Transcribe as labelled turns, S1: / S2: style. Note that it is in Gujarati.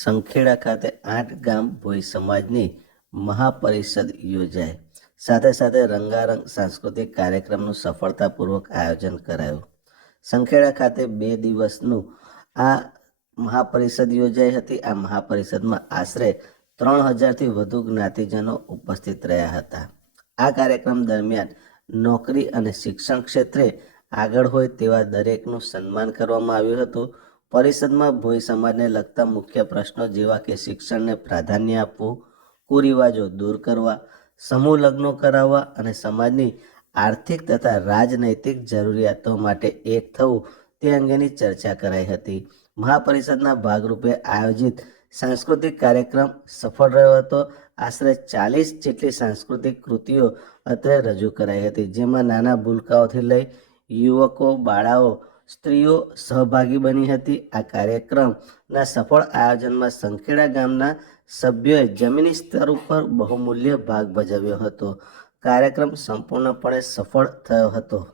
S1: સંખેડા ખાતે આઠ ગામ ભોઈ સમાજની મહાપરિષદ યોજાઈ. સાથે સાથે રંગારંગ સાંસ્કૃતિક કાર્યક્રમનું સફળતાપૂર્વક આયોજન કરાયું. સંખેડા ખાતે બે દિવસનું આ મહાપરિષદ યોજાઈ હતી. આ મહાપરિષદમાં આશરે ત્રણ હજારથી વધુ જ્ઞાતિજનો ઉપસ્થિત રહ્યા હતા. આ કાર્યક્રમ દરમિયાન નોકરી અને શિક્ષણ ક્ષેત્રે આગળ હોય તેવા દરેકનું સન્માન કરવામાં આવ્યું હતું. પરિષદમાં ભોઈ સમાજને લગતા મુખ્ય પ્રશ્નો જેવા કે શિક્ષણને પ્રાધાન્ય આપવું, કુરિવાજો દૂર કરવા, સમૂહ લગ્નો કરાવવા અને સમાજની આર્થિક તથા રાજનૈતિક જરૂરિયાતો માટે એક થવું તે અંગેની ચર્ચા કરાઈ હતી. મહાપરિષદના ભાગરૂપે આયોજિત સાંસ્કૃતિક કાર્યક્રમ સફળ રહ્યો હતો. આશરે ચાલીસ જેટલી સાંસ્કૃતિક કૃતિઓ અત્રે રજૂ કરાઈ હતી, જેમાં નાના ભૂલકાઓથી લઈ યુવકો, બાળાઓ સ્ત્રીઓ સહભાગી બની હતી. આ કાર્યક્રમના સફળ આયોજનમાં સંખેડા ગામના સભ્યોએ જમીની સ્તર ઉપર બહુમૂલ્ય ભાગ ભજવ્યો હતો. કાર્યક્રમ સંપૂર્ણપણે સફળ થયો હતો.